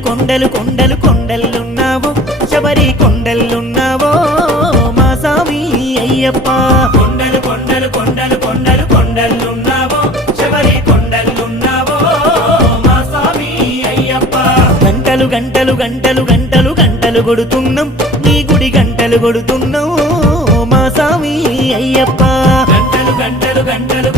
కొండలు కొండలు కొండలున్నావో శబరి కొండలున్నావో మా స్వామి అయ్యప్ప కొండలు కొండలు కొండలు కొండలు కొండలున్నావో శబరి కొండలున్నావో మా స్వామి అయ్యప్ప గంటలు గంటలు గంటలు గంటలు గంటలు కొడుతున్నాం నీ గుడి గంటలు కొడుతున్నాం మా స్వామి అయ్యప్ప గంటలు గంటలు గంటలు